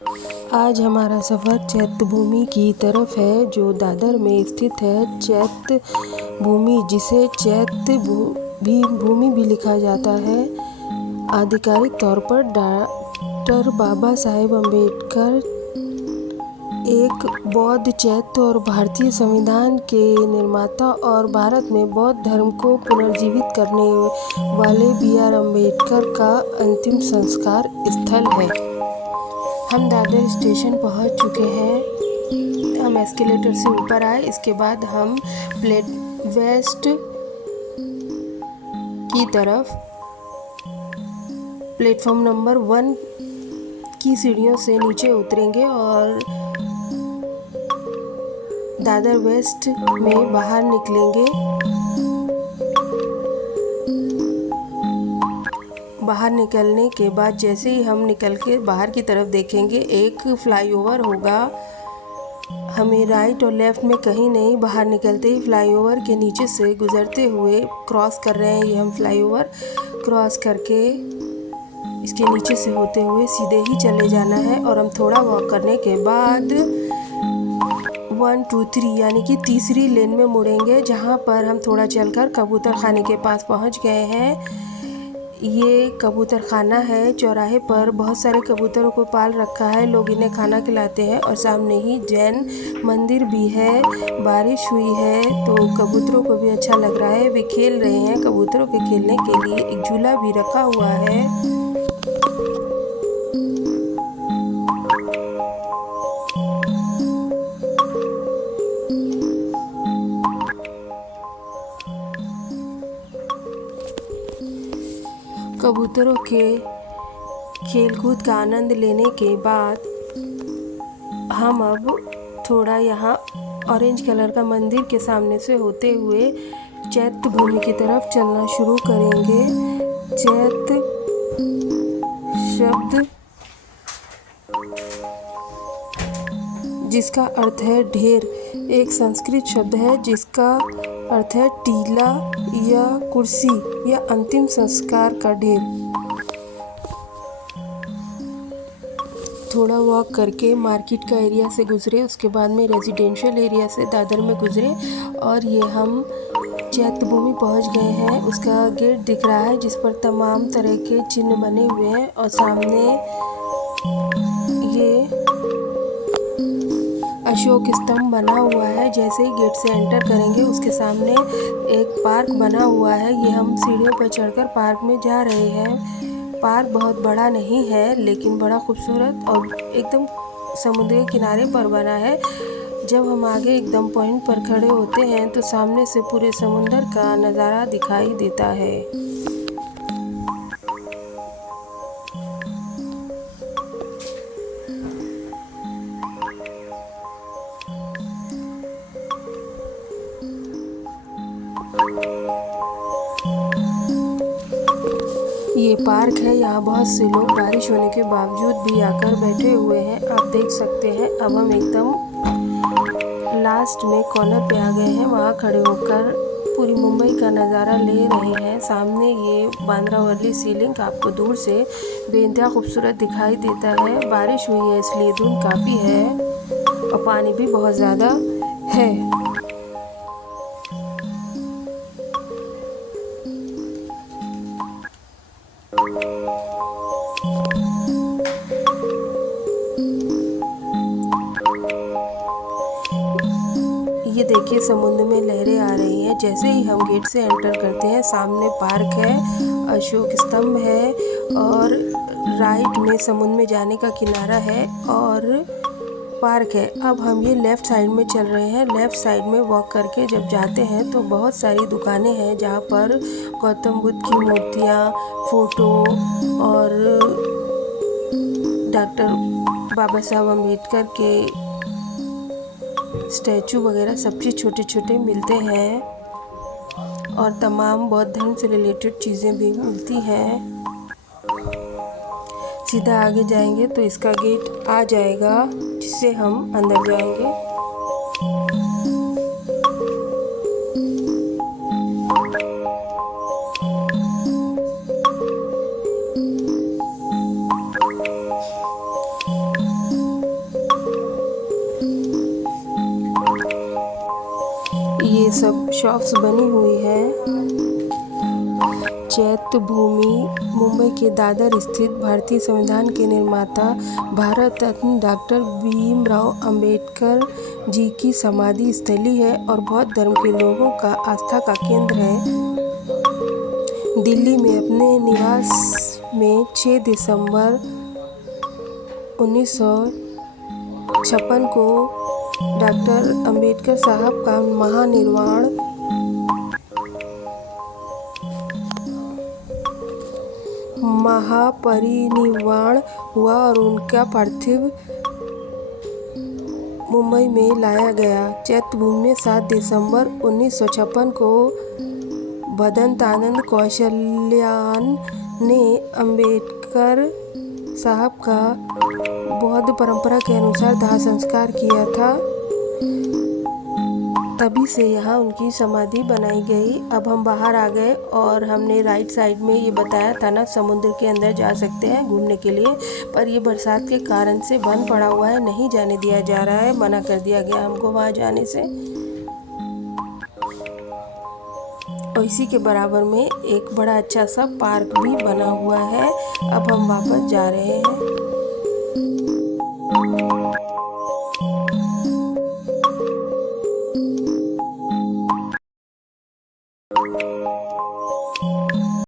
आज हमारा सफ़र चैत्य भूमि की तरफ है, जो दादर में स्थित है। चैत्य भूमि, जिसे चैत्य भूमि भी लिखा जाता है, आधिकारिक तौर पर डॉक्टर बाबा साहेब अम्बेडकर, एक बौद्ध चैत्य और भारतीय संविधान के निर्माता और भारत में बौद्ध धर्म को पुनर्जीवित करने वाले B.R. अम्बेडकर का अंतिम संस्कार स्थल है। हम दादर स्टेशन पहुंच चुके हैं। हम एस्केलेटर से ऊपर आए, इसके बाद हम वेस्ट की तरफ प्लेटफॉर्म नंबर 1 की सीढ़ियों से नीचे उतरेंगे और दादर वेस्ट में बाहर निकलेंगे। बाहर निकलने के बाद जैसे ही हम निकल के बाहर की तरफ देखेंगे, एक फ्लाईओवर होगा। हमें राइट और लेफ़्ट में कहीं नहीं, बाहर निकलते ही फ्लाईओवर के नीचे से गुजरते हुए क्रॉस कर रहे हैं। ये हम फ्लाईओवर क्रॉस करके इसके नीचे से होते हुए सीधे ही चले जाना है। और हम थोड़ा वॉक करने के बाद 1 2 3 यानी कि तीसरी लेन में मुड़ेंगे, जहाँ पर हम थोड़ा चलकर कबूतर खाने के पास पहुँच गए हैं। ये कबूतर खाना है। चौराहे पर बहुत सारे कबूतरों को पाल रखा है, लोग इन्हें खाना खिलाते हैं। और सामने ही जैन मंदिर भी है। बारिश हुई है तो कबूतरों को भी अच्छा लग रहा है, वे खेल रहे हैं। कबूतरों के खेलने के लिए एक झूला भी रखा हुआ है। कबूतरों के खेलकूद का आनंद लेने के बाद हम अब थोड़ा यहाँ ऑरेंज कलर का मंदिर के सामने से होते हुए चैत्य भूमि की तरफ चलना शुरू करेंगे। चैत्य शब्द, जिसका अर्थ है ढेर, एक संस्कृत शब्द है जिसका अर्थ है टीला या कुर्सी या अंतिम संस्कार का ढेर। थोड़ा वॉक करके मार्केट का एरिया से गुजरे, उसके बाद में रेजिडेंशियल एरिया से दादर में गुजरे और ये हम चैत्य भूमि पहुँच गए हैं। उसका गेट दिख रहा है जिस पर तमाम तरह के चिन्ह बने हुए हैं और सामने ये अशोक स्तंभ बना हुआ है। जैसे ही गेट से एंटर करेंगे, उसके सामने एक पार्क बना हुआ है। ये हम सीढ़ियों पर चढ़कर पार्क में जा रहे हैं। पार्क बहुत बड़ा नहीं है, लेकिन बड़ा खूबसूरत और एकदम समुद्र के किनारे पर बना है। जब हम आगे एकदम पॉइंट पर खड़े होते हैं तो सामने से पूरे समुद्र का नज़ारा दिखाई देता है। ये पार्क है, यहाँ बहुत से लोग बारिश होने के बावजूद भी आकर बैठे हुए हैं। आप देख सकते हैं। अब हम एकदम लास्ट में कॉर्नर पे आ गए हैं, वहाँ खड़े होकर पूरी मुंबई का नज़ारा ले रहे हैं। सामने ये बांद्रा वर्ली सी लिंक आपको दूर से बेइंतहा खूबसूरत दिखाई देता है। बारिश हुई है इसलिए धुंध काफ़ी है और पानी भी बहुत ज़्यादा है। ये देखिए, समुद्र में लहरें आ रही हैं। जैसे ही हम गेट से एंटर करते हैं, सामने पार्क है, अशोक स्तंभ है और राइट में समुद्र में जाने का किनारा है और पार्क है। अब हम ये लेफ़्ट साइड में चल रहे हैं। लेफ़्ट साइड में वॉक करके जब जाते हैं तो बहुत सारी दुकानें हैं, जहाँ पर गौतम बुद्ध की मूर्तियाँ, फ़ोटो और डॉक्टर बाबा साहब अम्बेडकर के स्टैचू वगैरह सब चीज़ छोटे छोटे मिलते हैं और तमाम बौद्ध धर्म से रिलेटेड चीज़ें भी मिलती हैं। सीधा आगे जाएंगे तो इसका गेट आ जाएगा, जिससे हम अंदर जाएंगे। ये सब शॉप्स बनी हुई है। चैत्य भूमि मुंबई के दादर स्थित भारतीय संविधान के निर्माता भारत रत्न डॉक्टर भीमराव अंबेडकर जी की समाधि स्थली है और बौद्ध धर्म के लोगों का आस्था का केंद्र है। दिल्ली में अपने निवास में 6 दिसंबर 1956 को डॉक्टर अंबेडकर साहब का महापरिनिर्वाण हुआ और उनका पार्थिव मुंबई में लाया गया। चैत्य भूमि में 7 दिसंबर 1956 को भदंतानंद कौशल्यान ने अंबेडकर साहब का बौद्ध परंपरा के अनुसार दाह संस्कार किया था। तभी से यहाँ उनकी समाधि बनाई गई। अब हम बाहर आ गए और हमने राइट साइड में ये बताया था ना, समुद्र के अंदर जा सकते हैं घूमने के लिए, पर ये बरसात के कारण से बंद पड़ा हुआ है, नहीं जाने दिया जा रहा है, मना कर दिया गया हमको वहाँ जाने से। और इसी के बराबर में एक बड़ा अच्छा सा पार्क भी बना हुआ है। अब हम वापस जा रहे हैं।